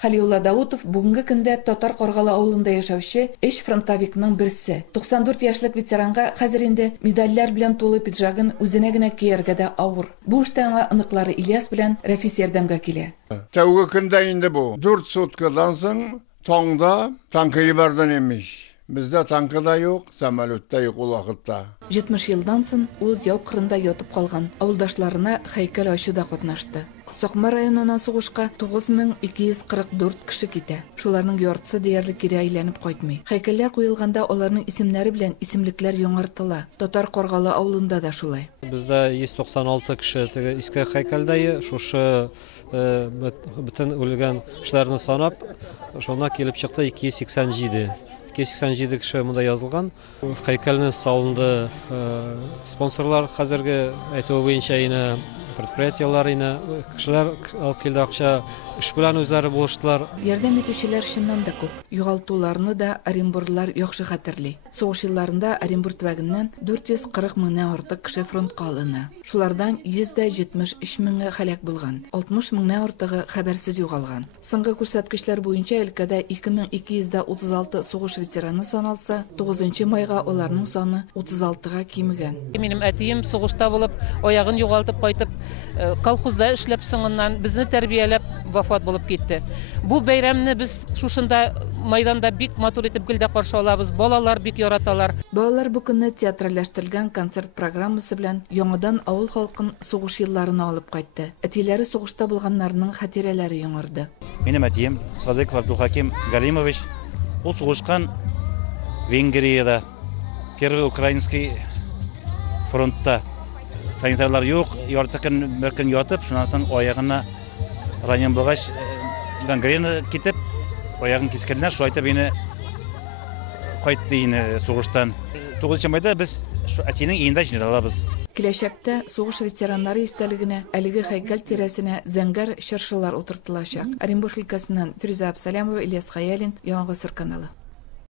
Халиулла Даутов бүгінгі көндә Татар Каргалы авылында яшәүче 3 фронтовикның берсе. 94 яшьлек ветеранга хәзер инде медальләр белән тулы пиджагын үзенә генә кияргә дә авыр. Бу эштә аңа оныклары Ильяс белән Рәфис ярдәмгә килә. Тәүге көндә инде бу 4 суткадан соң таңда танкы бардан имеш. Бездә танкы да юк, самолет та юк ул вакытта. 70 елдан соң ул яу кырында ятып калган авылдашларына һәйкәл ачуда катнашты. Сокма районына сугышка 9244 кеше китә. Шуларның яртысы диярлек кире әйләнеп кайтмый. Һәйкәлләр куелганда аларның исемнәре белән исемлекләр яңартыла. Татар Каргалы авылында да шулай. Бездә 196 кеше теге иске һәйкәлдәге шушы бөтен үлгән кешеләрне санап, шуна килеп чыкты 287. 287 кеше монда язылган. Һәйкәлне салынды. Спонсорлар хәзерге әйтү буенча ине предприятиялар ине кешеләр алып килде акча, эш белән үзләре булыштылар. Ярдәм итүчеләр шуннан да күп. Югалтуларны да оренбурлар яхшы хәтерли. Сугыш елларында Оренбур төбәгеннән 440 меңнән артык кеше фронтка алына. Шулардан 173 меңе һәлак булган. 60 меңнән артыгы хәбәрсез югалган. Соңгы күрсәткечләр буенча өлкәдә 2236 сугыш ветераны саналса, 9 майга аларның саны 36га кимегән. Минем әтием сугышта булып, аягын югалтып кайтып, колхозда эшләп соңыннан безне тәрбияләп вафат булып китте. Бу бәйрәмне без шушында майданда бик матур итеп гөлдә каршы алабыз. Балалар бик яраталар. Балалар бу көнне театральләштергән концерт программасы белән яңадан авыл халкын сугыш елларына алып кайтты. Әтиләре сугышта булганнарның хатирәләре яңарды. Минем әтием Садык Абдулхаким Галимович ул сугышкан Венгриядә, Первый Украинский фронтта. Санитарлар юк, ярты көн бер көн ятып, шуннан соң аягына ранен булгач гангрена китеп, аягын кискәннәр, шулай итеп мине кайтты инде сугыштан. 9 майда без әтинең өендә җиңә алабыз. Киләчәктә сугыш ветераннары истәлегенә әлеге һәйкәл тирәсенә зәңгәр чыршылар утыртылачак. Оренбур өлкәсеннән Фирүзә Абсалямова, Ильяс Хаялин, Яңа Гасыр каналы.